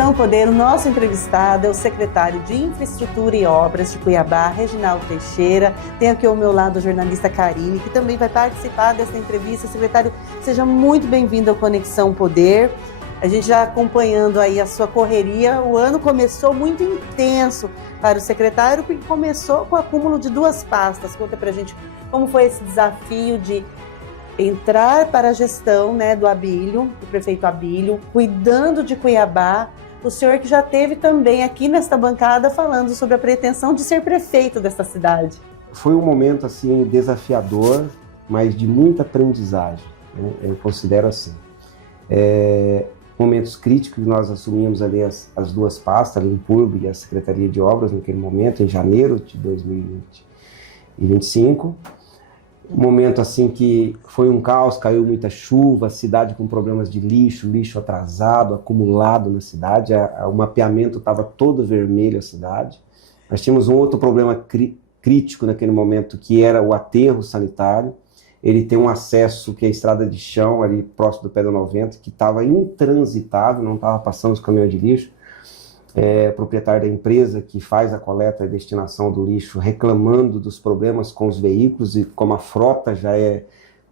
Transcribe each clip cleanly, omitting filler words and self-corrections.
Conexão Poder, o nosso entrevistado é o secretário de Infraestrutura e Obras de Cuiabá, Reginaldo Teixeira. Tem aqui ao meu lado a jornalista Karine, que também vai participar dessa entrevista. Secretário, seja muito bem-vindo ao Conexão Poder. A gente já acompanhando aí a sua correria, o ano começou muito intenso para o secretário, porque começou com o acúmulo de 2 pastas. Conta pra gente como foi esse desafio de entrar para a gestão, né, do Abílio, do prefeito Abílio, cuidando de Cuiabá. O senhor que já esteve também aqui nesta bancada falando sobre a pretensão de ser prefeito dessa cidade. Foi um momento assim desafiador, mas de muita aprendizagem, né? Eu considero assim. Momentos críticos, nós assumimos ali as 2 pastas, a Limpurb e a Secretaria de Obras naquele momento, em janeiro de 2025. Um momento assim que foi um caos, caiu muita chuva, a cidade com problemas de lixo atrasado, acumulado na cidade, o mapeamento estava todo vermelho a cidade. Nós tínhamos um outro problema crítico naquele momento, que era o aterro sanitário. Ele tem um acesso que é a estrada de chão, ali próximo do Pedro 90, que estava intransitável, não estava passando os caminhões de lixo. O proprietário da empresa que faz a coleta e destinação do lixo reclamando dos problemas com os veículos, e como a frota já é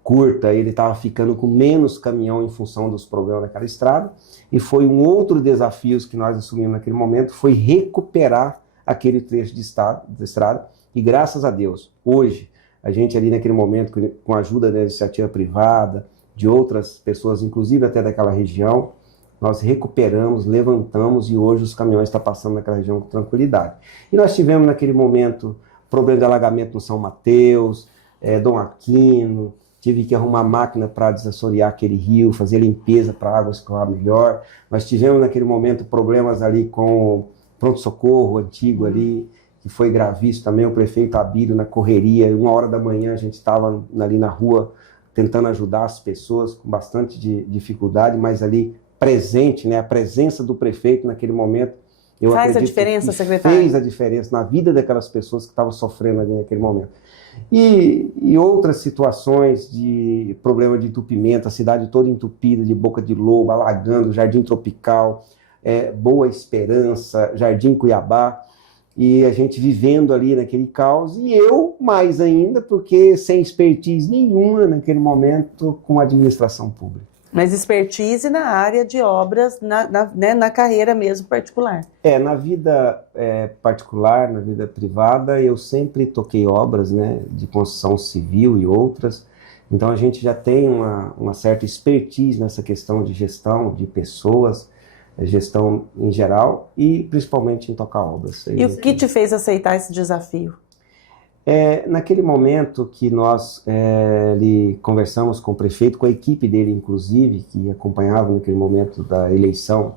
curta, ele estava ficando com menos caminhão em função dos problemas daquela estrada. E foi um outro desafio que nós assumimos naquele momento, foi recuperar aquele trecho de estrada, e graças a Deus, hoje, a gente ali naquele momento, com a ajuda da iniciativa privada, de outras pessoas, inclusive até daquela região, nós recuperamos, levantamos, e hoje os caminhões estão passando naquela região com tranquilidade. E nós tivemos naquele momento problema de alagamento no São Mateus, Dom Aquino, tive que arrumar máquina para desassorear aquele rio, fazer limpeza para a água escoar melhor. Nós tivemos naquele momento problemas ali com pronto-socorro antigo ali, que foi gravíssimo também, o prefeito Abílio na correria, 1h da manhã a gente estava ali na rua tentando ajudar as pessoas com bastante dificuldade, mas ali presente, né, a presença do prefeito naquele momento, eu faz a diferença, secretário? Fez a diferença na vida daquelas pessoas que estavam sofrendo ali naquele momento. E outras situações de problema de entupimento, a cidade toda entupida, de Boca de Lobo, alagando, Jardim Tropical, Boa Esperança, Jardim Cuiabá, e a gente vivendo ali naquele caos, e eu mais ainda, porque sem expertise nenhuma naquele momento com a administração pública. Mas expertise na área de obras, na carreira mesmo particular. Na vida particular, na vida privada, eu sempre toquei obras, né, de construção civil e outras. Então a gente já tem uma certa expertise nessa questão de gestão de pessoas, gestão em geral, e principalmente em tocar obras. E o que te fez aceitar esse desafio? Naquele momento que nós conversamos com o prefeito, com a equipe dele, inclusive, que acompanhava naquele momento da eleição,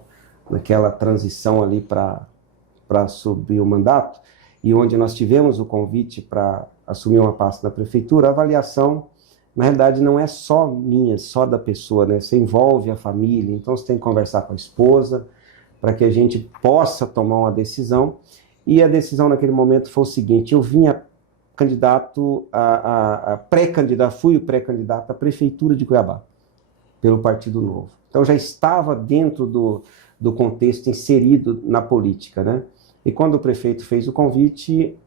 naquela transição ali para subir o mandato, e onde nós tivemos o convite para assumir uma pasta na prefeitura, a avaliação, na realidade, não é só minha, só da pessoa, né? Você envolve a família, então você tem que conversar com a esposa, para que a gente possa tomar uma decisão, e a decisão naquele momento foi o seguinte: eu vinha candidato fui o pré-candidato à Prefeitura de Cuiabá, pelo Partido Novo. Então já estava dentro do contexto, inserido na política, né? E quando o prefeito fez o convite,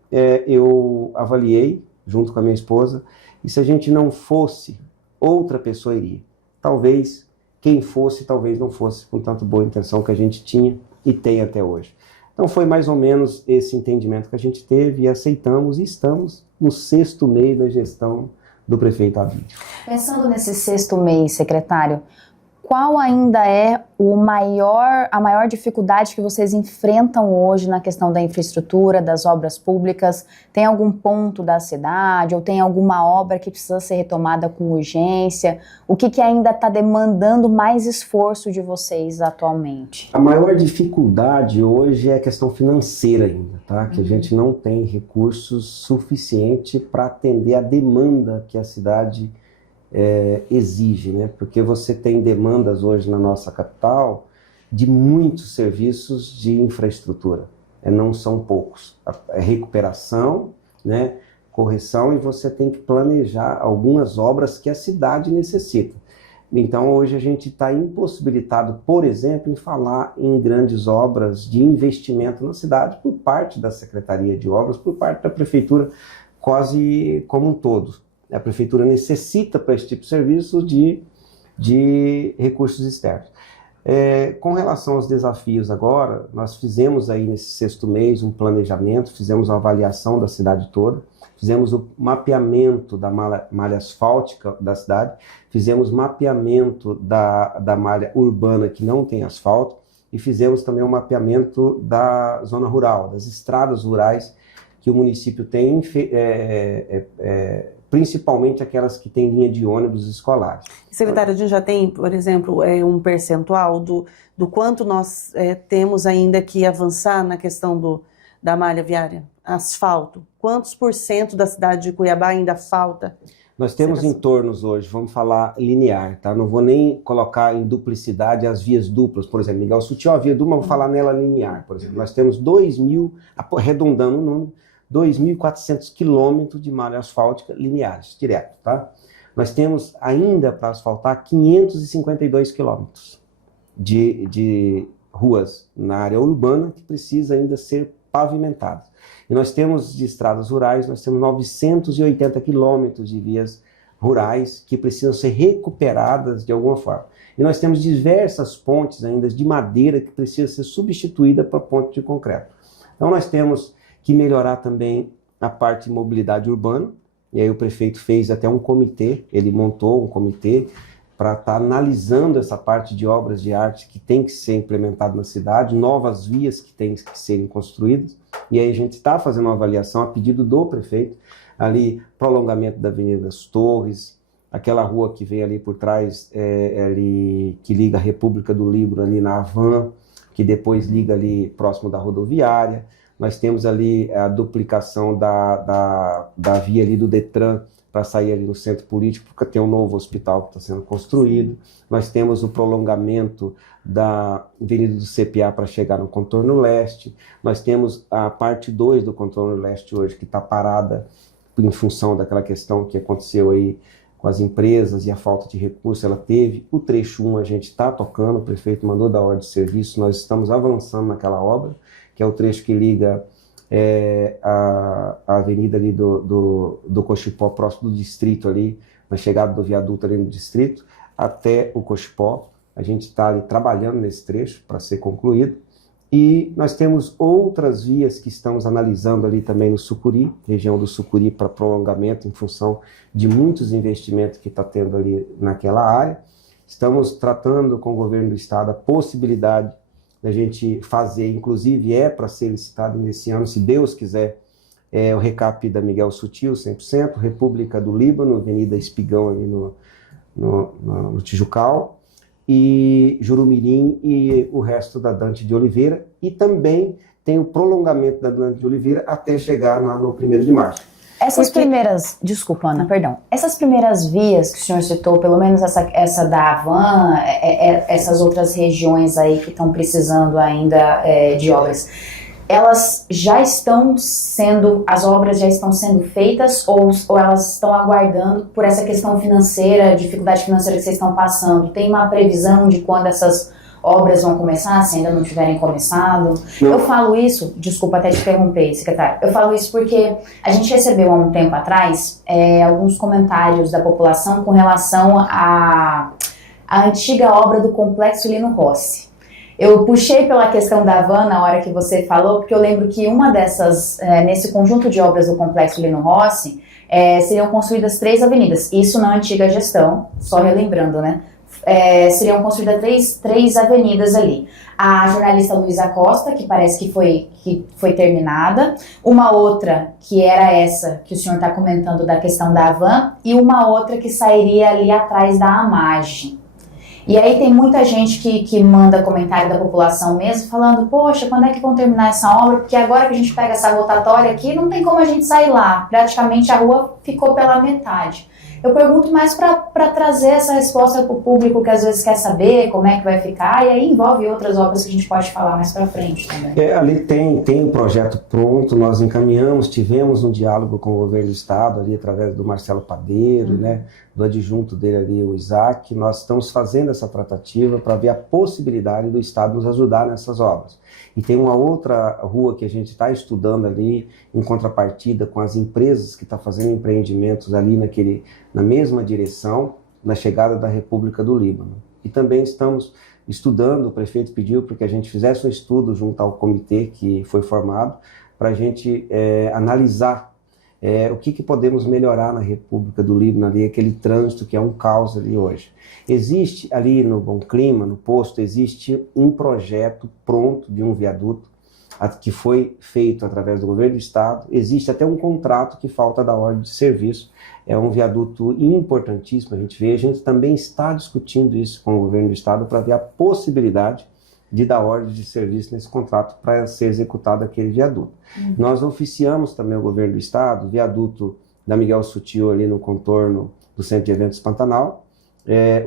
eu avaliei, junto com a minha esposa, e se a gente não fosse, outra pessoa iria. Talvez quem fosse, talvez não fosse com tanta boa intenção que a gente tinha e tem até hoje. Então foi mais ou menos esse entendimento que a gente teve e aceitamos, e estamos no 6º mês da gestão do prefeito Abílio. Pensando nesse 6º mês, secretário, qual ainda é a maior dificuldade que vocês enfrentam hoje na questão da infraestrutura, das obras públicas? Tem algum ponto da cidade ou tem alguma obra que precisa ser retomada com urgência? O que ainda está demandando mais esforço de vocês atualmente? A maior dificuldade hoje é a questão financeira ainda, tá? Que a gente não tem recursos suficientes para atender a demanda que a cidade exige, né? Porque você tem demandas hoje na nossa capital de muitos serviços de infraestrutura, não são poucos. A recuperação, né? Correção, e você tem que planejar algumas obras que a cidade necessita. Então, hoje a gente está impossibilitado, por exemplo, em falar em grandes obras de investimento na cidade por parte da Secretaria de Obras, por parte da Prefeitura, quase como um todo. A Prefeitura necessita para esse tipo de serviço de recursos externos. Com relação aos desafios agora, nós fizemos aí nesse 6º mês um planejamento, fizemos uma avaliação da cidade toda, fizemos o mapeamento da malha asfáltica da cidade, fizemos mapeamento da malha urbana que não tem asfalto e fizemos também um mapeamento da zona rural, das estradas rurais que o município tem, principalmente aquelas que têm linha de ônibus escolares. Secretário, a gente já tem, por exemplo, um percentual do quanto nós temos ainda que avançar na questão da malha viária, asfalto? Quantos % da cidade de Cuiabá ainda falta? Nós temos entornos hoje, vamos falar linear, tá? Não vou nem colocar em duplicidade as vias duplas, por exemplo, Miguel Sutil, a via dupla, vou falar nela linear, por exemplo. Nós temos 2.000, arredondando o número, 2.400 quilômetros de malha asfáltica lineares, direto, tá? Nós temos ainda para asfaltar 552 quilômetros de ruas na área urbana que precisa ainda ser pavimentadas. E nós temos de estradas rurais, nós temos 980 quilômetros de vias rurais que precisam ser recuperadas de alguma forma. E nós temos diversas pontes ainda de madeira que precisam ser substituídas para ponte de concreto. Então nós temos que melhorar também a parte de mobilidade urbana, e aí o prefeito fez até um comitê, ele montou um comitê para estar analisando essa parte de obras de arte que tem que ser implementada na cidade, novas vias que têm que serem construídas, e aí a gente está fazendo uma avaliação a pedido do prefeito, ali prolongamento da Avenida das Torres, aquela rua que vem ali por trás, ali, que liga a República do Líbano ali na Havan, que depois liga ali próximo da rodoviária. Nós temos ali a duplicação da via ali do Detran para sair ali no centro político, porque tem um novo hospital que está sendo construído. Nós temos o prolongamento da Avenida do CPA para chegar no contorno leste. Nós temos a parte 2 do contorno leste hoje, que está parada em função daquela questão que aconteceu aí com as empresas e a falta de recursos ela teve. O trecho 1 a gente está tocando, o prefeito mandou dar ordem de serviço, nós estamos avançando naquela obra, que é o trecho que liga a avenida ali do Cochipó, próximo do distrito ali, na chegada do viaduto ali no distrito, até o Cochipó. A gente está ali trabalhando nesse trecho para ser concluído. E nós temos outras vias que estamos analisando ali também no Sucuri, região do Sucuri, para prolongamento em função de muitos investimentos que está tendo ali naquela área. Estamos tratando com o governo do estado a possibilidade da gente fazer, inclusive para ser licitado nesse ano, se Deus quiser, o recap da Miguel Sutil, 100%, República do Líbano, Avenida Espigão ali no Tijucal, e Jurumirim e o resto da Dante de Oliveira, e também tem o prolongamento da Dante de Oliveira até chegar no 1º de março. Essas primeiras, desculpa Ana, perdão, essas primeiras vias que o senhor citou, pelo menos essa da Havan, essas outras regiões aí que estão precisando ainda de obras, elas já estão sendo, as obras já estão sendo feitas ou elas estão aguardando por essa questão financeira, dificuldade financeira que vocês estão passando? Tem uma previsão de quando essas obras vão começar, se ainda não tiverem começado? Não. Eu falo isso, desculpa até te interromper, secretário, eu falo isso porque a gente recebeu há um tempo atrás alguns comentários da população com relação à antiga obra do Complexo Lino Rossi. Eu puxei pela questão da Havan na hora que você falou, porque eu lembro que uma dessas, nesse conjunto de obras do Complexo Lino Rossi, seriam construídas 3 avenidas, isso na antiga gestão, só relembrando, né? Seriam construídas 3 avenidas ali. A jornalista Luísa Costa, que parece que foi terminada, uma outra que era essa que o senhor está comentando da questão da Havan, e uma outra que sairia ali atrás da Amage. E aí tem muita gente que manda comentário da população mesmo, falando, poxa, quando é que vão terminar essa obra? Porque agora que a gente pega essa rotatória aqui, não tem como a gente sair lá. Praticamente a rua ficou pela metade. Eu pergunto mais para trazer essa resposta para o público que às vezes quer saber como é que vai ficar, e aí envolve outras obras que a gente pode falar mais para frente também. Ali tem um projeto pronto, nós encaminhamos, tivemos um diálogo com o governo do estado, ali através do Marcelo Padeiro, né, do adjunto dele ali, o Isaac. Nós estamos fazendo essa tratativa para ver a possibilidade do estado nos ajudar nessas obras. E tem uma outra rua que a gente está estudando ali, em contrapartida com as empresas que estão fazendo empreendimentos ali na mesma direção, na chegada da República do Líbano. E também estamos estudando, o prefeito pediu para que a gente fizesse um estudo junto ao comitê que foi formado, para a gente analisar o que podemos melhorar na República do Líbano, ali, aquele trânsito que é um caos ali hoje. Existe ali no Bom Clima, no posto, existe um projeto pronto de um viaduto que foi feito através do governo do estado. Existe até um contrato que falta da ordem de serviço. É um viaduto importantíssimo, a gente também está discutindo isso com o governo do estado para ver a possibilidade de dar ordem de serviço nesse contrato para ser executado aquele viaduto. Nós oficiamos também o governo do estado, o viaduto da Miguel Sutil ali no contorno do Centro de Eventos Pantanal,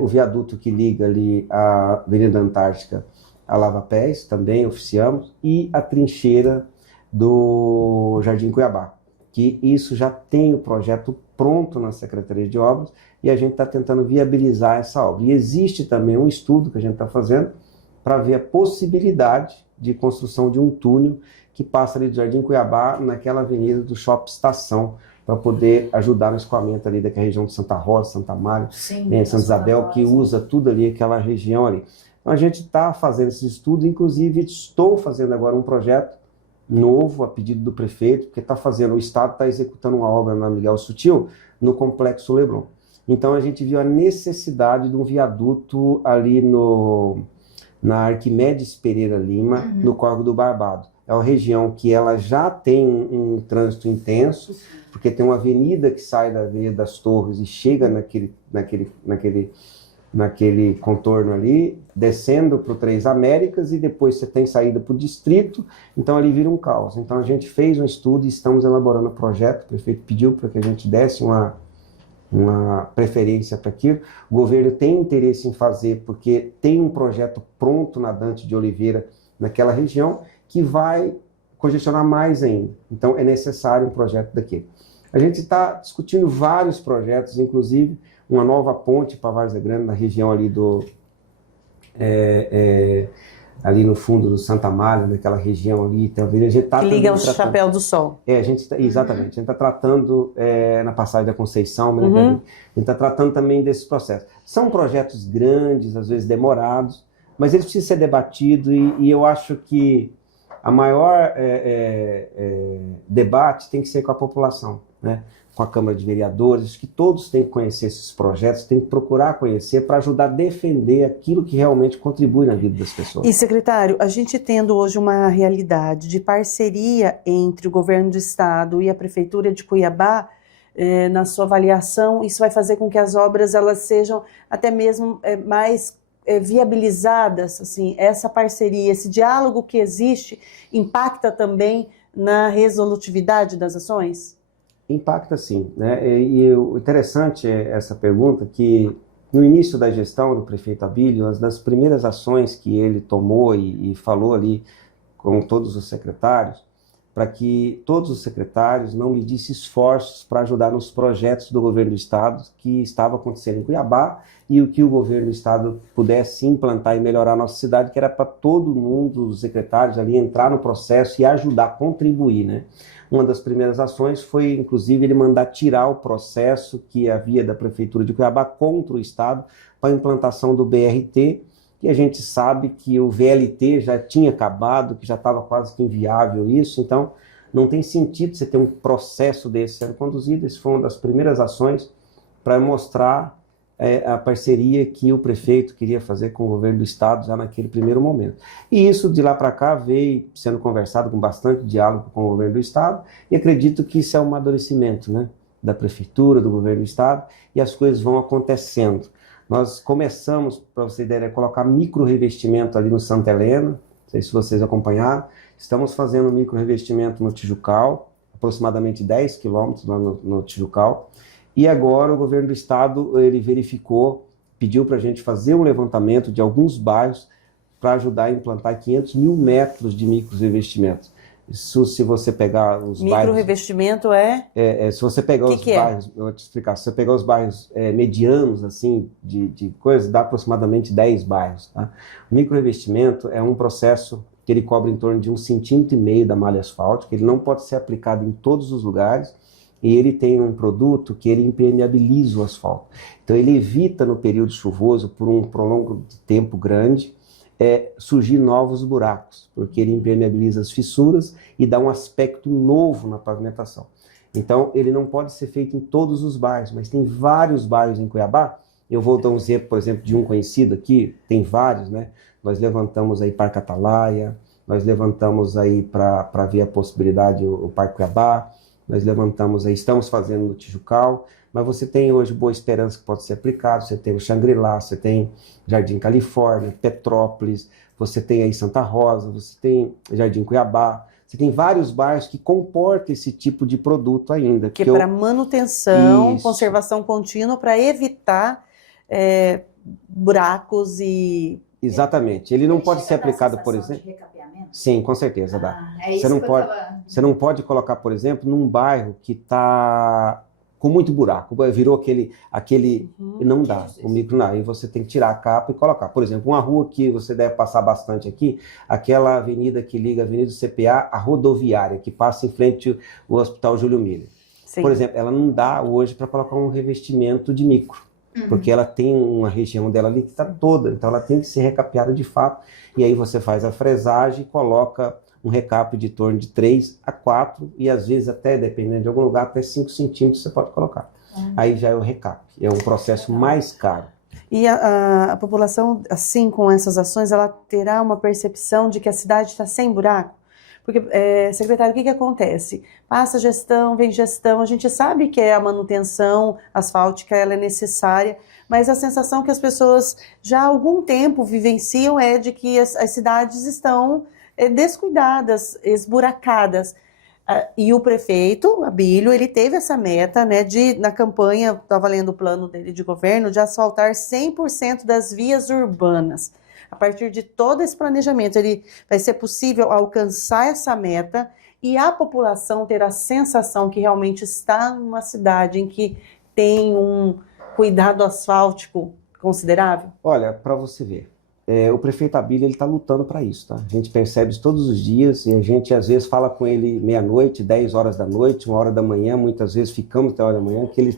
o viaduto que liga ali a Avenida Antártica a Lava Pés, também oficiamos, e a trincheira do Jardim Cuiabá, que isso já tem o projeto pronto na Secretaria de Obras e a gente está tentando viabilizar essa obra. E existe também um estudo que a gente está fazendo para ver a possibilidade de construção de um túnel que passa ali do Jardim Cuiabá naquela avenida do Shopping Estação, para poder ajudar no escoamento ali daquela região de Santa Rosa, Santa Amália, Santa Isabel, que usa tudo ali, aquela região ali. Então a gente está fazendo esse estudo, inclusive estou fazendo agora um projeto novo a pedido do prefeito, porque o estado está executando uma obra na Miguel Sutil, no Complexo Leblon. Então a gente viu a necessidade de um viaduto ali na Arquimedes Pereira Lima, no Córrego do Barbado. É uma região que ela já tem um trânsito intenso, porque tem uma avenida que sai da Avenida das Torres e chega naquele contorno ali, descendo para o Três Américas, e depois você tem saída para o distrito, então ali vira um caos. Então a gente fez um estudo e estamos elaborando o projeto, o prefeito pediu para que a gente desse uma preferência para aquilo. O governo tem interesse em fazer, porque tem um projeto pronto na Dante de Oliveira, naquela região, que vai congestionar mais ainda. Então é necessário um projeto daquele. A gente está discutindo vários projetos, inclusive uma nova ponte para Várzea Grande, na região ali ali no fundo do Santa Amália, naquela região ali, talvez a gente está liga ao Chapéu do Sol. Exatamente, a gente está tratando na passagem da Conceição, né, a gente está tratando também desses processos. São projetos grandes, às vezes demorados, mas eles precisam ser debatidos e eu acho que a maior debate tem que ser com a população, né? Com a Câmara de Vereadores, que todos têm que conhecer esses projetos, têm que procurar conhecer para ajudar a defender aquilo que realmente contribui na vida das pessoas. E, secretário, a gente tendo hoje uma realidade de parceria entre o governo do estado e a Prefeitura de Cuiabá, na sua avaliação, isso vai fazer com que as obras elas sejam até mesmo mais viabilizadas, assim, essa parceria, esse diálogo que existe, impacta também na resolutividade das ações? Impacta sim, né? E o interessante é essa pergunta, que no início da gestão do prefeito Abílio, uma das primeiras ações que ele tomou e falou ali com todos os secretários, para que todos os secretários não medissem esforços para ajudar nos projetos do governo do estado que estava acontecendo em Cuiabá e o que o governo do estado pudesse implantar e melhorar a nossa cidade, que era para todo mundo, os secretários ali, entrar no processo e ajudar, contribuir, né? Uma das primeiras ações foi, inclusive, ele mandar tirar o processo que havia da Prefeitura de Cuiabá contra o Estado para a implantação do BRT, que a gente sabe que o VLT já tinha acabado, que já estava quase que inviável isso, então não tem sentido você ter um processo desse sendo conduzido. Essa foi uma das primeiras ações para mostrar a parceria que o prefeito queria fazer com o governo do estado já naquele primeiro momento. E isso de lá para cá veio sendo conversado com bastante diálogo com o governo do estado, e acredito que isso é um amadurecimento, né, da prefeitura, do governo do estado, e as coisas vão acontecendo. Nós começamos, para você ter ideia, a colocar micro-revestimento ali no Santa Helena, não sei se vocês acompanharam, estamos fazendo micro-revestimento no Tijucal, aproximadamente 10 quilômetros lá no Tijucal, e agora o governo do estado, ele verificou, pediu para a gente fazer um levantamento de alguns bairros para ajudar a implantar 500 mil metros de micro-revestimentos. Isso, se você pegar os bairros... Micro-revestimento se você pegar os bairros, eu vou te explicar, se você pegar os bairros medianos, assim, de coisa, dá aproximadamente 10 bairros, tá? O micro-revestimento é um processo que ele cobre em torno de 1,5 centímetro da malha asfáltica, ele não pode ser aplicado em todos os lugares, e ele tem um produto que ele impermeabiliza o asfalto. Então ele evita no período chuvoso, por um prolongo de tempo grande, surgir novos buracos, porque ele impermeabiliza as fissuras e dá um aspecto novo na pavimentação. Então ele não pode ser feito em todos os bairros, mas tem vários bairros em Cuiabá. Eu vou dar um exemplo, por exemplo, de um conhecido aqui, tem vários, né? Nós levantamos aí Parque Atalaia, nós levantamos aí para ver a possibilidade o Parque Cuiabá, nós levantamos aí, estamos fazendo no Tijucal, mas você tem hoje Boa Esperança que pode ser aplicado, você tem o Xangri-Lá, você tem Jardim Califórnia, Petrópolis, você tem aí Santa Rosa, você tem Jardim Cuiabá, você tem vários bairros que comportam esse tipo de produto ainda. Que é para manutenção, isso, conservação contínua, para evitar buracos e... Exatamente. Ele não pode ser aplicado, por exemplo... Sim, com certeza dá. Você não pode colocar, por exemplo, num bairro que está com muito buraco, virou aquele não dá, o micro não, aí você tem que tirar a capa e colocar. Por exemplo, uma rua que você deve passar bastante aqui, aquela avenida que liga a Avenida do CPA à rodoviária, que passa em frente ao Hospital Júlio Miller. Sim. Por exemplo, ela não dá hoje para colocar um revestimento de micro, porque ela tem uma região dela ali que está toda, então ela tem que ser recapeada de fato, e aí você faz a fresagem e coloca um recape de torno de 3 a 4, e às vezes até, dependendo de algum lugar, até 5 centímetros você pode colocar. Aí já é o recape, é um processo mais caro. E a população, assim, com essas ações, ela terá uma percepção de que a cidade está sem buraco? Porque, secretário, o que acontece? Passa gestão, vem gestão, a gente sabe que a manutenção asfáltica ela é necessária, mas a sensação que as pessoas já há algum tempo vivenciam é de que as cidades estão descuidadas, esburacadas. E o prefeito, Abílio, ele teve essa meta, né, na campanha, estava lendo o plano dele de governo, de asfaltar 100% das vias urbanas. A partir de todo esse planejamento, vai ser possível alcançar essa meta e a população ter a sensação que realmente está numa cidade em que tem um cuidado asfáltico considerável? Olha, para você ver, o prefeito Abílio está lutando para isso, tá? A gente percebe isso todos os dias e a gente às vezes fala com ele meia-noite, 10 horas da noite, 1 hora da manhã, muitas vezes ficamos até 1 hora da manhã, que ele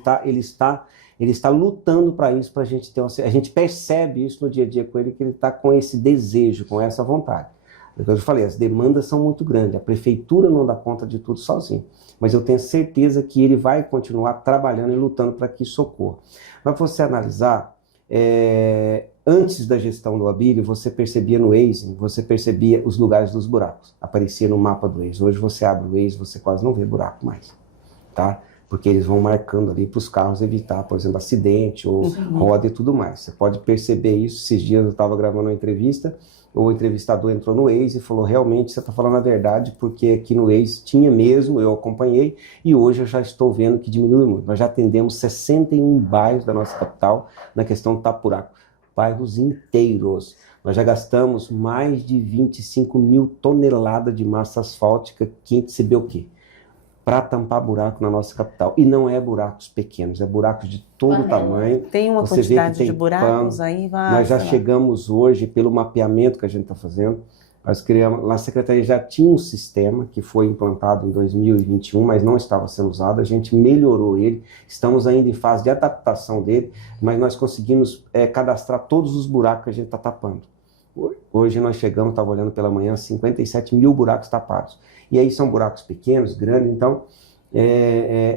está lutando para isso, para a gente ter a gente percebe isso no dia a dia com ele, que ele está com esse desejo, com essa vontade. Eu falei, as demandas são muito grandes, a prefeitura não dá conta de tudo sozinho, mas eu tenho certeza que ele vai continuar trabalhando e lutando para que isso ocorra. Mas você analisar, antes da gestão do Abílio, você percebia no Waze, você percebia os lugares dos buracos, aparecia no mapa do Waze. Hoje você abre o Waze, você quase não vê buraco mais, tá? Porque eles vão marcando ali para os carros evitar, por exemplo, acidente ou roda e tudo mais. Você pode perceber isso. Esses dias eu estava gravando uma entrevista, o entrevistador entrou no Waze e falou, realmente você está falando a verdade, porque aqui no Waze tinha mesmo, eu acompanhei, e hoje eu já estou vendo que diminui muito. Nós já atendemos 61 bairros da nossa capital na questão do tapa-buraco, bairros inteiros. Nós já gastamos mais de 25 mil toneladas de massa asfáltica, que recebeu o quê? Para tampar buraco na nossa capital. E não é buracos pequenos, é buracos de todo tamanho. Tem uma quantidade de buracos aí, vai. Nós já chegamos hoje, pelo mapeamento que a gente está fazendo, nós criamos, lá a Secretaria já tinha um sistema que foi implantado em 2021, mas não estava sendo usado, a gente melhorou ele, estamos ainda em fase de adaptação dele, mas nós conseguimos cadastrar todos os buracos que a gente está tapando. Hoje nós chegamos, estava olhando pela manhã, 57 mil buracos tapados. E aí são buracos pequenos, grandes, então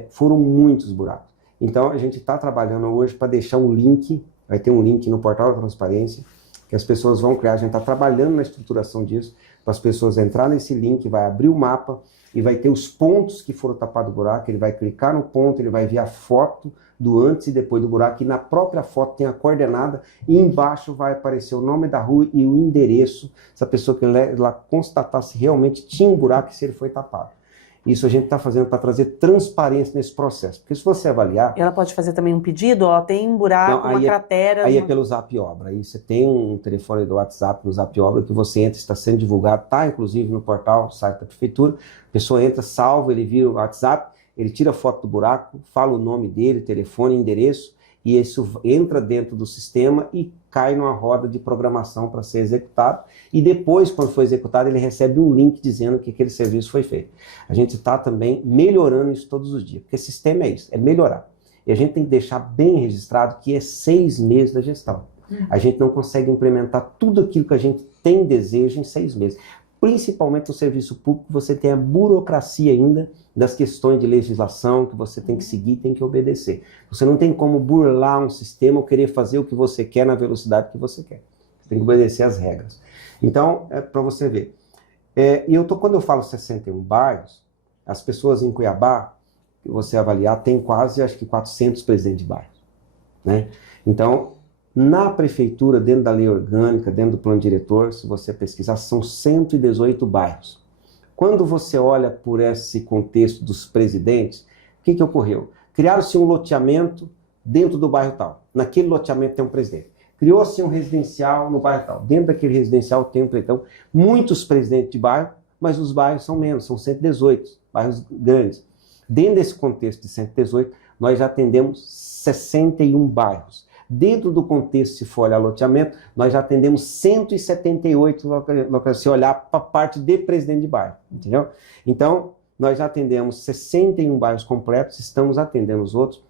foram muitos buracos. Então a gente está trabalhando hoje para deixar um link, vai ter um link no portal da transparência, que as pessoas vão criar, a gente está trabalhando na estruturação disso, para as pessoas entrar nesse link, vai abrir o mapa e vai ter os pontos que foram tapados o buraco, ele vai clicar no ponto, ele vai ver a foto do antes e depois do buraco, e na própria foto tem a coordenada, e embaixo vai aparecer o nome da rua e o endereço, se a pessoa que lá constatar se realmente tinha um buraco e se ele foi tapado. Isso a gente está fazendo para trazer transparência nesse processo. Porque se você avaliar... Ela pode fazer também um pedido, ó, tem um buraco, uma cratera... Aí é pelo Zap Obra. Aí você tem um telefone do WhatsApp no Zap Obra que você entra, está sendo divulgado, está inclusive no portal, site da prefeitura. A pessoa entra, salva, ele vira o WhatsApp, ele tira a foto do buraco, fala o nome dele, telefone, endereço, e isso entra dentro do sistema e cai numa roda de programação para ser executado, e depois, quando for executado, ele recebe um link dizendo que aquele serviço foi feito. A gente está também melhorando isso todos os dias, porque o sistema é isso, é melhorar. E a gente tem que deixar bem registrado que é 6 meses da gestão. A gente não consegue implementar tudo aquilo que a gente tem desejo em 6 meses. Principalmente no serviço público, você tem a burocracia ainda das questões de legislação que você tem que seguir, tem que obedecer. Você não tem como burlar um sistema ou querer fazer o que você quer na velocidade que você quer. Você tem que obedecer as regras. Então, é para você ver. Quando eu falo 61 bairros, as pessoas em Cuiabá, que você avaliar, tem quase, acho que 400 presidentes de bairro, né? Então, na prefeitura, dentro da lei orgânica, dentro do plano diretor, se você pesquisar, são 118 bairros. Quando você olha por esse contexto dos presidentes, o que ocorreu? Criaram-se um loteamento dentro do bairro tal. Naquele loteamento tem um presidente. Criou-se um residencial no bairro tal. Dentro daquele residencial tem um presidente. Então, muitos presidentes de bairro, mas os bairros são menos, são 118, bairros grandes. Dentro desse contexto de 118, nós já atendemos 61 bairros. Dentro do contexto, se for olhar loteamento, nós já atendemos 178 locais, se olhar para a parte de presidente de bairro, entendeu? Então, nós já atendemos 61 bairros completos, estamos atendendo os outros.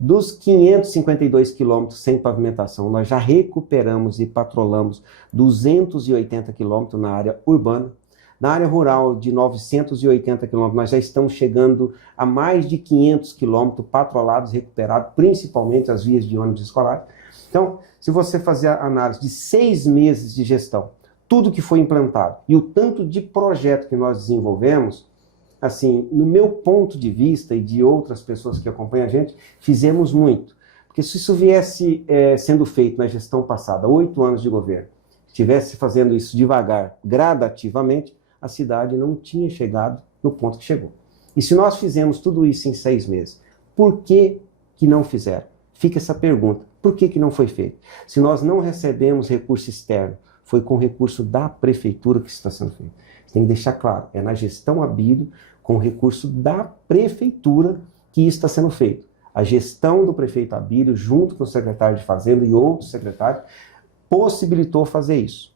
Dos 552 quilômetros sem pavimentação, nós já recuperamos e patrolamos 280 quilômetros na área urbana. Na área rural, de 980 quilômetros, nós já estamos chegando a mais de 500 quilômetros patrolados, recuperados, principalmente as vias de ônibus escolares. Então, se você fazer a análise de 6 meses de gestão, tudo que foi implantado e o tanto de projeto que nós desenvolvemos, assim, no meu ponto de vista e de outras pessoas que acompanham a gente, fizemos muito. Porque se isso viesse sendo feito na gestão passada, 8 anos de governo, estivesse fazendo isso devagar, gradativamente, a cidade não tinha chegado no ponto que chegou. E se nós fizemos tudo isso em 6 meses, por que não fizeram? Fica essa pergunta, por que não foi feito? Se nós não recebemos recurso externo, foi com recurso da prefeitura que está sendo feito. Você tem que deixar claro, é na gestão Abílio, com recurso da prefeitura que isso está sendo feito. A gestão do prefeito Abílio, junto com o secretário de Fazenda e outros secretários, possibilitou fazer isso.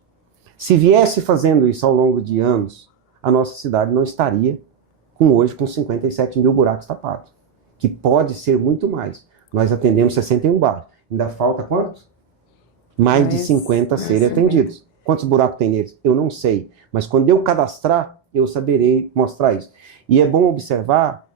Se viesse fazendo isso ao longo de anos, a nossa cidade não estaria hoje com 57 mil buracos tapados, que pode ser muito mais. Nós atendemos 61 bairros. Ainda falta quantos? Mais de 50 a serem atendidos. Quantos buracos tem neles? Eu não sei. Mas quando eu cadastrar, eu saberei mostrar isso. E é bom observar,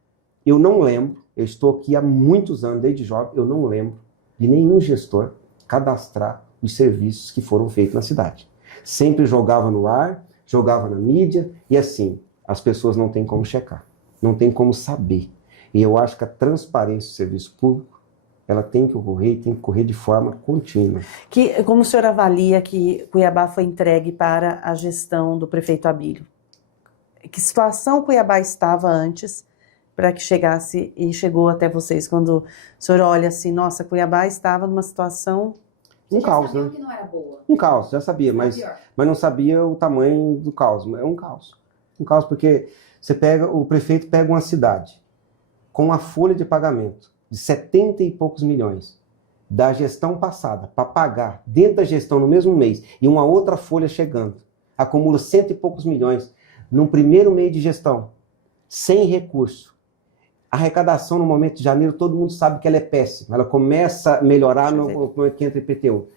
eu não lembro, eu estou aqui há muitos anos, desde jovem, eu não lembro de nenhum gestor cadastrar os serviços que foram feitos na cidade. Sempre jogava no ar, jogava na mídia, e assim, as pessoas não têm como checar, não têm como saber. E eu acho que a transparência do serviço público, ela tem que ocorrer e tem que ocorrer de forma contínua. Como o senhor avalia que Cuiabá foi entregue para a gestão do prefeito Abílio? Que situação Cuiabá estava antes para que chegasse e chegou até vocês? Quando o senhor olha assim, nossa, Cuiabá estava numa situação... Um caos, né? Que não era boa. Um caos, já sabia, mas não sabia o tamanho do caos. É um caos. Um caos porque o prefeito pega uma cidade com uma folha de pagamento de 70 e poucos milhões da gestão passada para pagar dentro da gestão no mesmo mês e uma outra folha chegando, acumula 100 e poucos milhões num primeiro mês de gestão, sem recurso. A arrecadação no momento de janeiro, todo mundo sabe que ela é péssima. Ela começa a melhorar no que entra IPTU.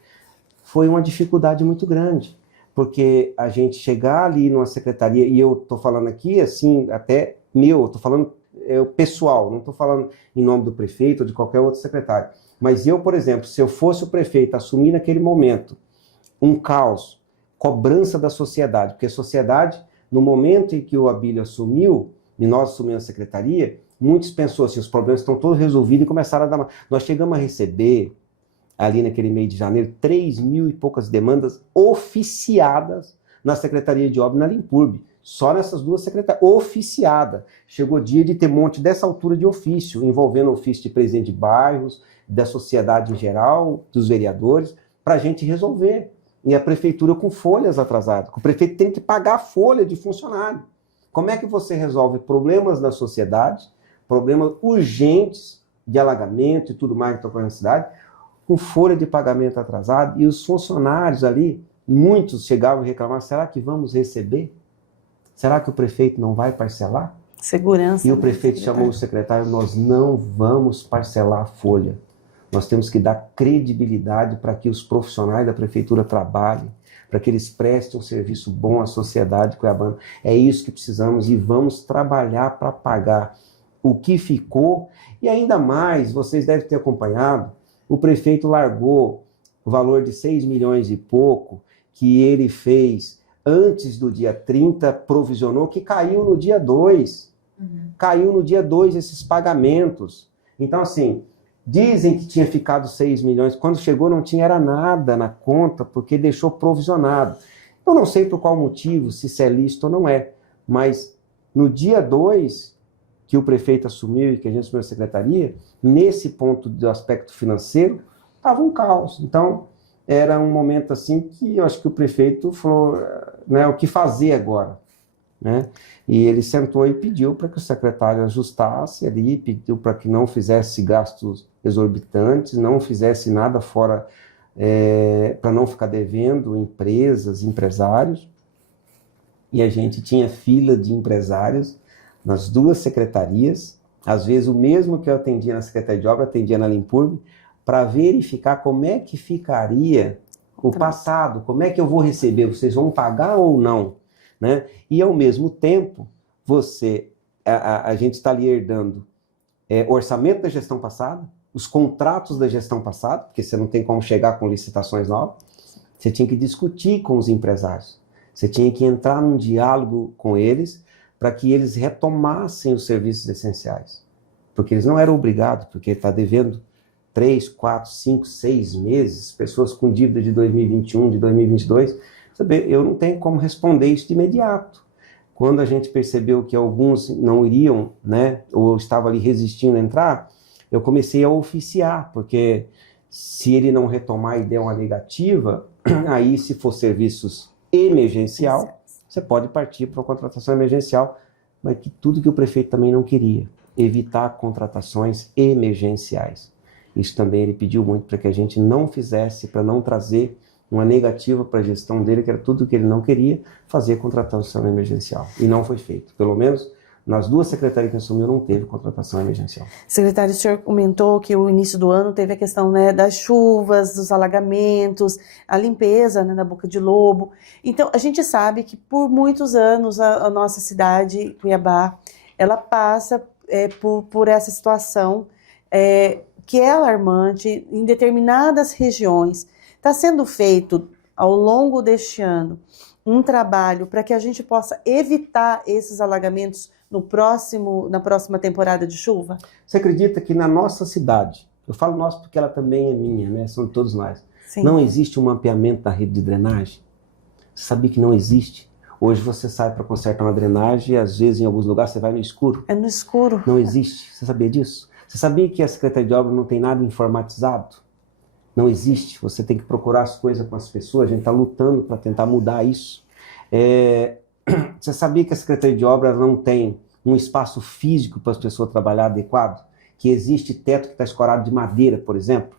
Foi uma dificuldade muito grande, porque a gente chegar ali numa secretaria, e eu estou falando aqui, assim, até eu estou falando pessoal, não estou falando em nome do prefeito ou de qualquer outro secretário. Mas eu, por exemplo, se eu fosse o prefeito, assumir naquele momento um caos, cobrança da sociedade, porque a sociedade, no momento em que o Abílio assumiu, e nós assumimos a secretaria, muitos pensou assim, os problemas estão todos resolvidos e começaram a dar... Nós chegamos a receber, ali naquele mês de janeiro, 3.000 e poucas demandas oficiadas na Secretaria de Obras na Limpurb. Só nessas duas secretarias, oficiada. Chegou o dia de ter um monte dessa altura de ofício, envolvendo o ofício de presidente de bairros, da sociedade em geral, dos vereadores, para a gente resolver. E a prefeitura com folhas atrasadas. O prefeito tem que pagar a folha de funcionário. Como é que você resolve problemas na sociedade, problemas urgentes de alagamento e tudo mais que está ocorrendo na cidade, com folha de pagamento atrasada, e os funcionários ali, muitos chegavam e reclamavam, será que vamos receber? Será que o prefeito não vai parcelar? Segurança. E o prefeito chamou o secretário, nós não vamos parcelar a folha. Nós temos que dar credibilidade para que os profissionais da prefeitura trabalhem, para que eles prestem um serviço bom à sociedade cuiabana. É isso que precisamos e vamos trabalhar para pagar o que ficou. E ainda mais, vocês devem ter acompanhado, o prefeito largou o valor de 6 milhões e pouco que ele fez antes do dia 30, provisionou, que caiu no dia 2. Caiu no dia 2 esses pagamentos. Então, assim, dizem que tinha ficado 6 milhões. Quando chegou não tinha era nada na conta, porque deixou provisionado. Eu não sei por qual motivo, se isso é lícito ou não é, mas no dia 2 que o prefeito assumiu e que a gente assumiu a secretaria, nesse ponto do aspecto financeiro, estava um caos. Então, era um momento assim que eu acho que o prefeito falou, né, o que fazer agora, né? E ele sentou e pediu para que o secretário ajustasse ali, pediu para que não fizesse gastos exorbitantes, não fizesse nada fora, para não ficar devendo empresas, empresários. E a gente tinha fila de empresários nas duas secretarias, às vezes o mesmo que eu atendia na Secretaria de Obras, atendia na Limpurb, para verificar como é que ficaria o passado, como é que eu vou receber, vocês vão pagar ou não, né? E ao mesmo tempo, a gente está ali herdando orçamento da gestão passada, os contratos da gestão passada, porque você não tem como chegar com licitações novas, você tinha que discutir com os empresários, você tinha que entrar num diálogo com eles para que eles retomassem os serviços essenciais, porque eles não eram obrigados, porque está devendo 3, 4, 5, 6 meses, pessoas com dívida de 2021, de 2022, eu não tenho como responder isso de imediato. Quando a gente percebeu que alguns não iriam, né, ou estavam ali resistindo a entrar, eu comecei a oficiar, porque se ele não retomar e der uma negativa, aí se for serviços emergencial, você pode partir para uma contratação emergencial, mas que tudo que o prefeito também não queria, evitar contratações emergenciais. Isso também ele pediu muito para que a gente não fizesse, para não trazer uma negativa para a gestão dele, que era tudo que ele não queria, fazer contratação emergencial. E não foi feito. Pelo menos nas duas secretarias que assumiu não teve contratação emergencial. Secretário, o senhor comentou que o início do ano teve a questão, né, das chuvas, dos alagamentos, a limpeza, né, da Boca de Lobo. Então, a gente sabe que por muitos anos a nossa cidade, Cuiabá, ela passa por essa situação que é alarmante em determinadas regiões. Está sendo feito, ao longo deste ano, um trabalho para que a gente possa evitar esses alagamentos na próxima temporada de chuva? Você acredita que na nossa cidade, eu falo nossa porque ela também é minha, né? São todos nós, Sim. Não existe um mapeamento da rede de drenagem? Você sabia que não existe? Hoje você sai para consertar uma drenagem e às vezes em alguns lugares você vai no escuro. É no escuro. Não existe. Você sabia disso? Você sabia que a Secretaria de Obras não tem nada informatizado? Não existe. Você tem que procurar as coisas com as pessoas. A gente está lutando para tentar mudar isso. Você sabia que a Secretaria de Obras não tem um espaço físico para as pessoas trabalhar adequado? Que existe teto que está escorado de madeira, por exemplo?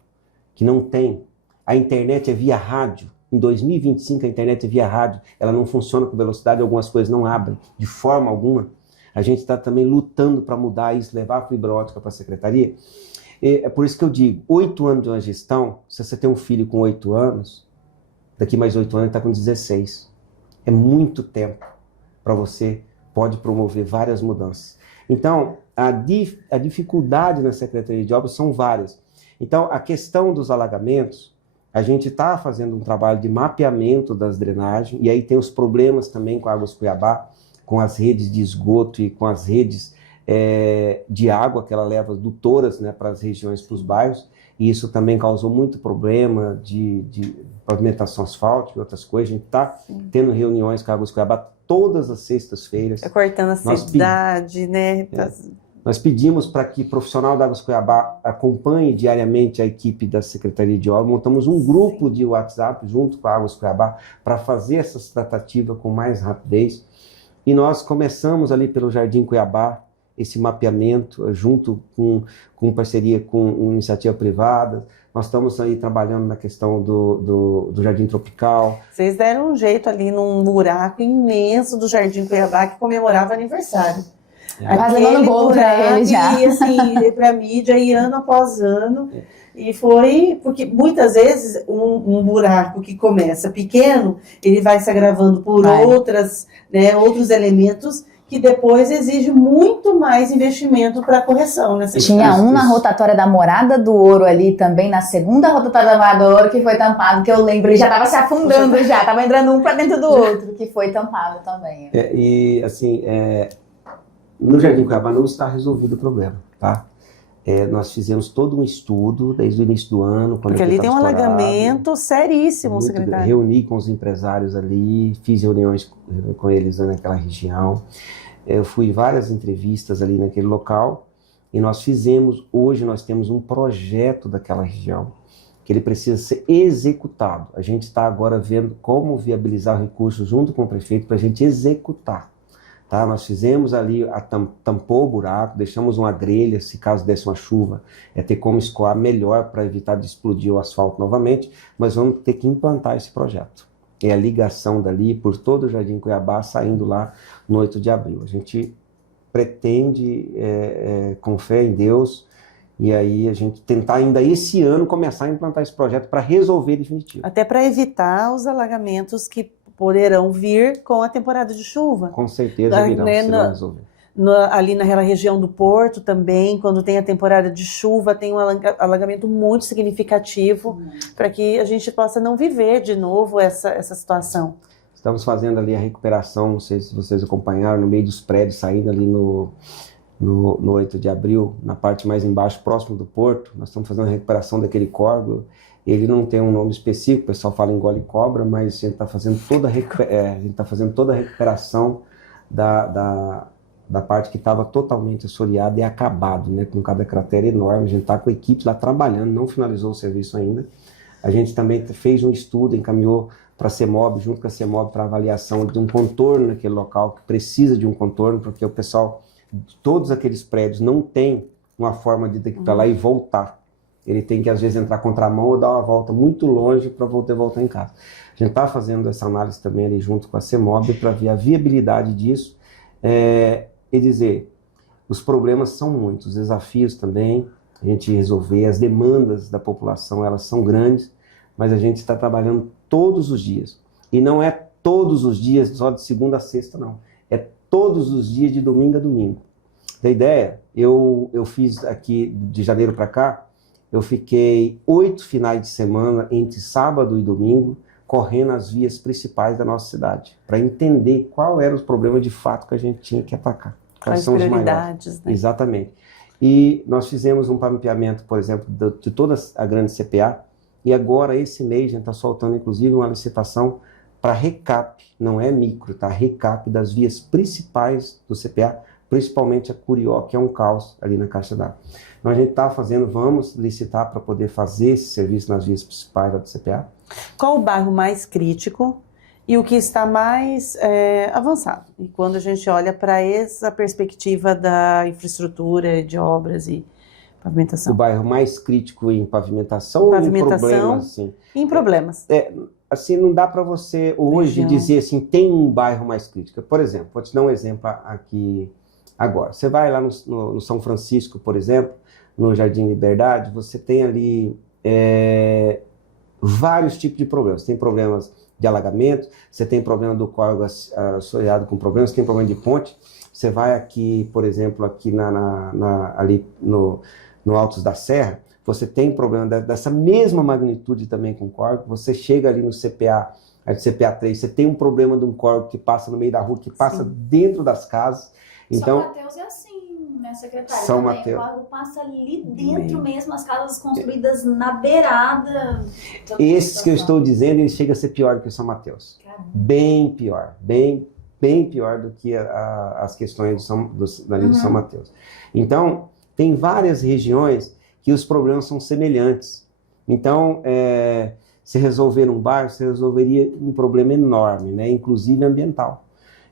Que não tem. A internet é via rádio. Em 2025 a internet é via rádio. Ela não funciona com velocidade, algumas coisas não abrem de forma alguma. A gente está também lutando para mudar isso, levar a fibra ótica para a secretaria. É por isso que eu digo, 8 anos de uma gestão, se você tem um filho com 8 anos, daqui mais 8 anos ele está com 16. É muito tempo para você, pode promover várias mudanças. Então, a dificuldade na Secretaria de Obras são várias. Então, a questão dos alagamentos, a gente está fazendo um trabalho de mapeamento das drenagens, e aí tem os problemas também com a Águas Cuiabá, com as redes de esgoto e com as redes de água que ela leva adutoras, né, para as regiões, para os bairros, e isso também causou muito problema de pavimentação asfáltica e outras coisas. A gente está tendo reuniões com a Águas Cuiabá todas as sextas-feiras. Cortando a cidade, né? Nós pedimos para que o profissional da Águas Cuiabá acompanhe diariamente a equipe da Secretaria de Obras. Montamos um grupo de WhatsApp junto com a Águas Cuiabá para fazer essas tratativas com mais rapidez. E nós começamos ali pelo Jardim Cuiabá esse mapeamento junto com parceria com iniciativa privada. Nós estamos aí trabalhando na questão do Jardim Tropical. Vocês deram um jeito ali num buraco imenso do Jardim Cuiabá que comemorava aniversário. Quase levando bolo para ele já. E assim, para a mídia, e ano após ano. E foi, porque muitas vezes um buraco que começa pequeno, ele vai se agravando por outros elementos que depois exige muito mais investimento para correção. Né? Tinha na rotatória da Morada do Ouro ali também, na segunda rotatória da Morada do Ouro, que foi tampado, que eu lembro, ele já estava se afundando, já estava entrando um para dentro do outro, que foi tampado também. E assim, no Jardim Cuiabá não está resolvido o problema, tá? Nós fizemos todo um estudo desde o início do ano. Porque ali tem um alagamento seríssimo, secretário. Reuni com os empresários ali, fiz reuniões com eles naquela região. Eu fui em várias entrevistas ali naquele local e hoje nós temos um projeto daquela região que ele precisa ser executado. A gente está agora vendo como viabilizar recursos junto com o prefeito para a gente executar. Tá? Nós fizemos ali, tampou o buraco, deixamos uma grelha, se caso desse uma chuva, ter como escoar melhor para evitar de explodir o asfalto novamente, mas vamos ter que implantar esse projeto. É a ligação dali por todo o Jardim Cuiabá, saindo lá no 8 de abril. A gente pretende, com fé em Deus, e aí a gente tentar ainda esse ano começar a implantar esse projeto para resolver definitivo. Até para evitar os alagamentos que poderão vir com a temporada de chuva. Com certeza virão, se não resolver. Ali naquela região do Porto também, quando tem a temporada de chuva, tem um alagamento muito significativo para que a gente possa não viver de novo essa situação. Estamos fazendo ali a recuperação, não sei se vocês acompanharam, no meio dos prédios, saindo ali no 8 de abril, na parte mais embaixo, próximo do Porto. Nós estamos fazendo a recuperação daquele córrego. Ele não tem um nome específico, o pessoal fala engole cobra, mas a gente está fazendo toda a recuperação da parte que estava totalmente assoreada e acabado, né, com cada cratera enorme. A gente está com a equipe lá trabalhando, não finalizou o serviço ainda. A gente também fez um estudo, encaminhou para a CEMOB, junto com a CEMOB, para avaliação de um contorno naquele local, que precisa de um contorno, porque o pessoal, todos aqueles prédios não tem uma forma de ir para lá e voltar. Ele tem que, às vezes, entrar contramão ou dar uma volta muito longe para poder voltar em casa. A gente está fazendo essa análise também ali junto com a CEMOB para ver a viabilidade disso e dizer, os problemas são muitos, os desafios também, a gente resolver, as demandas da população, elas são grandes, mas a gente está trabalhando todos os dias. E não é todos os dias, só de segunda a sexta, não. É todos os dias, de domingo a domingo. Da ideia, eu fiz aqui, de janeiro para cá, eu fiquei 8 finais de semana, entre sábado e domingo, correndo as vias principais da nossa cidade, para entender qual era os problemas de fato que a gente tinha que atacar. Quais são os maiores. Né? Exatamente. E nós fizemos um mapeamento, por exemplo, de toda a grande CPA, e agora, esse mês, a gente está soltando, inclusive, uma licitação para recap, não é micro, tá? Recap das vias principais do CPA, principalmente a Curió, que é um caos ali na caixa d'água. Então a gente está fazendo, vamos licitar para poder fazer esse serviço nas vias principais da CPA. Qual o bairro mais crítico e o que está mais avançado? E quando a gente olha para essa perspectiva da infraestrutura, de obras e pavimentação. O bairro mais crítico em pavimentação ou em problemas? Assim? Em problemas. Assim, não dá para você hoje dizer assim, tem um bairro mais crítico. Por exemplo, vou te dar um exemplo aqui agora. Você vai lá no São Francisco, por exemplo, no Jardim Liberdade, você tem ali vários tipos de problemas. Tem problemas de alagamento, você tem problema do córrego assoreado com problemas, você tem problema de ponte. Você vai aqui, por exemplo, aqui ali no Altos da Serra, você tem problema dessa mesma magnitude também com córrego, você chega ali no CPA, CPA 3, você tem um problema de um córrego que passa no meio da rua, que passa dentro das casas. Então, São Mateus é assim, né, secretário? São Também, Mateus. o córrego passa ali dentro mesmo, as casas construídas na beirada. Esses que eu estou dizendo, ele chega a ser pior do que o São Mateus. Caramba. Bem pior, bem pior do que as questões dali de São Mateus. Então, tem várias regiões que os problemas são semelhantes. Então, se resolver um bairro, você resolveria um problema enorme, né? Inclusive ambiental.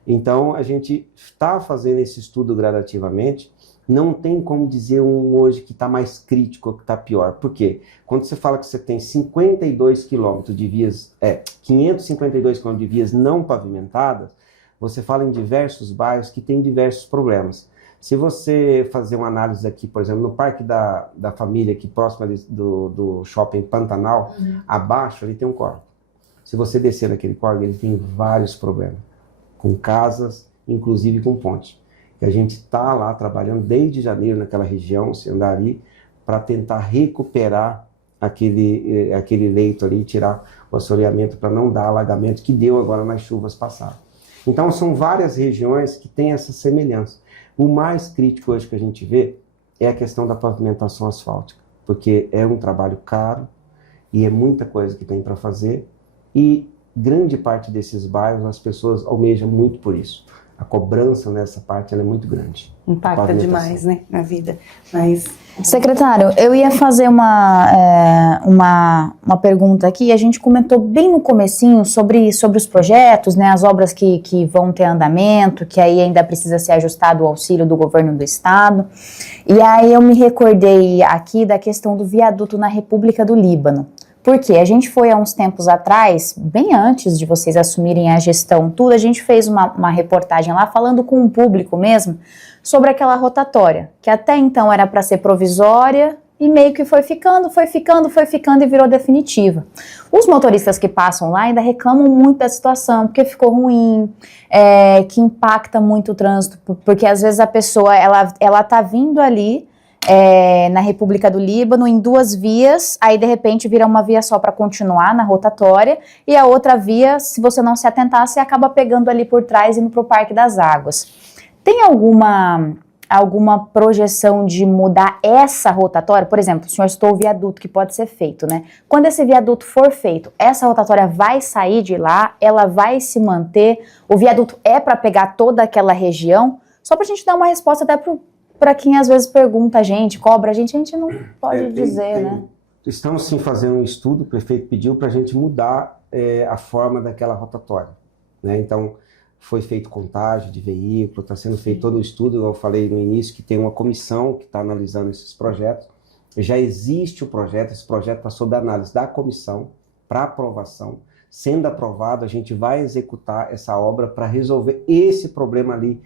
Então, a gente está fazendo esse estudo gradativamente. Não tem como dizer hoje que está mais crítico ou que está pior. Por quê? Quando você fala que você tem 52 quilômetros de vias, 552 quilômetros de vias não pavimentadas, você fala em diversos bairros que têm diversos problemas. Se você fazer uma análise aqui, por exemplo, no Parque da Família, aqui próximo ali do Shopping Pantanal, abaixo ali tem um córrego. Se você descer naquele córrego, ele tem vários problemas, com casas, inclusive com ponte. E a gente está lá trabalhando desde janeiro naquela região, se andar ali, para tentar recuperar aquele leito ali, tirar o assoreamento para não dar alagamento que deu agora nas chuvas passadas. Então são várias regiões que têm essa semelhança. O mais crítico hoje que a gente vê é a questão da pavimentação asfáltica, porque é um trabalho caro e é muita coisa que tem para fazer, e grande parte desses bairros as pessoas almejam muito por isso. A cobrança nessa parte ela é muito grande. Impacta demais, né, na vida. Mas... Secretário, eu ia fazer uma pergunta aqui. A gente comentou bem no comecinho sobre os projetos, né, as obras que vão ter andamento, que aí ainda precisa ser ajustado o auxílio do governo do estado. E aí eu me recordei aqui da questão do viaduto na República do Líbano. Porque a gente foi há uns tempos atrás, bem antes de vocês assumirem a gestão, tudo, a gente fez uma reportagem lá falando com o público mesmo sobre aquela rotatória, que até então era para ser provisória e meio que foi ficando e virou definitiva. Os motoristas que passam lá ainda reclamam muito da situação, porque ficou ruim, que impacta muito o trânsito, porque às vezes a pessoa, ela tá vindo ali, na República do Líbano, em 2 vias, aí de repente vira uma via só para continuar na rotatória, e a outra via, se você não se atentar, você acaba pegando ali por trás e indo para o Parque das Águas. Tem alguma projeção de mudar essa rotatória? Por exemplo, o senhor citou o viaduto que pode ser feito, né? Quando esse viaduto for feito, essa rotatória vai sair de lá, ela vai se manter, o viaduto é para pegar toda aquela região? Só para a gente dar uma resposta até para quem às vezes pergunta a gente, cobra a gente não pode dizer, né? Estamos sim fazendo um estudo, o prefeito pediu para a gente mudar a forma daquela rotatória, né? Então, foi feito contagem de veículo, está sendo feito todo o estudo, eu falei no início que tem uma comissão que está analisando esses projetos, já existe o projeto, esse projeto está sob análise da comissão para aprovação. Sendo aprovado, a gente vai executar essa obra para resolver esse problema ali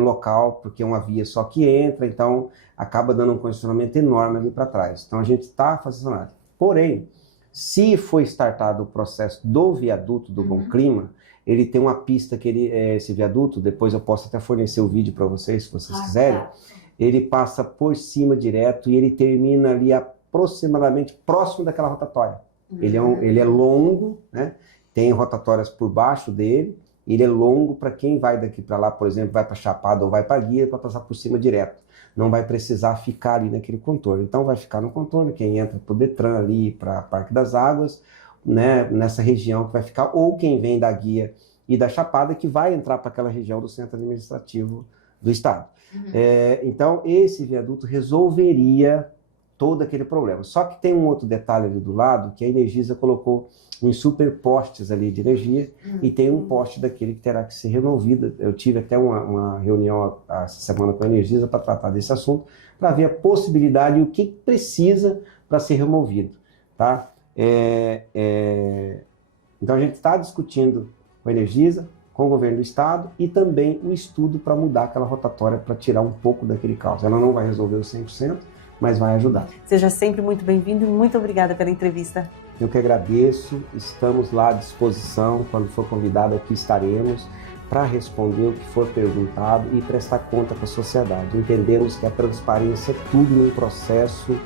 local, porque é uma via só que entra, então acaba dando um congestionamento enorme ali para trás. Então a gente está fazendo análise. Porém, se for startado o processo do viaduto do Bom Clima, ele tem uma pista que esse viaduto, depois eu posso até fornecer o vídeo para vocês, se vocês quiserem, tá. Ele passa por cima direto e ele termina ali aproximadamente próximo daquela rotatória. Ele é longo, né? Tem rotatórias por baixo dele, ele é longo para quem vai daqui para lá, por exemplo, vai para Chapada ou vai para Guia, para passar por cima direto. Não vai precisar ficar ali naquele contorno. Então vai ficar no contorno, quem entra para o Detran ali, para Parque das Águas, né? Nessa região que vai ficar, ou quem vem da Guia e da Chapada, que vai entrar para aquela região do centro administrativo do estado. Então esse viaduto resolveria todo aquele problema. Só que tem um outro detalhe ali do lado, que a Energisa colocou uns superpostes ali de energia, e tem um poste daquele que terá que ser removido. Eu tive até uma reunião essa semana com a Energisa para tratar desse assunto, para ver a possibilidade e o que precisa para ser removido. Tá? Então a gente está discutindo com a Energisa, com o governo do estado, e também o estudo para mudar aquela rotatória, para tirar um pouco daquele caos. Ela não vai resolver os 100%, mas vai ajudar. Seja sempre muito bem-vindo e muito obrigada pela entrevista. Eu que agradeço, estamos lá à disposição, quando for convidado aqui estaremos. para responder o que for perguntado e prestar conta para a sociedade. Entendemos que a transparência é tudo num processo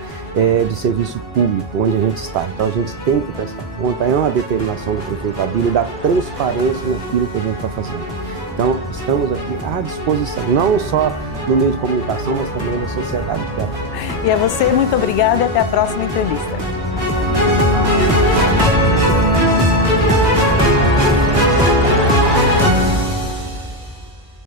de serviço público, onde a gente está. Então a gente tem que prestar conta, é uma determinação do prefeito Abílio da transparência naquilo que a gente está fazendo. Então estamos aqui à disposição, não só no meio de comunicação, mas também na sociedade. E a você, muito obrigada e até a próxima entrevista.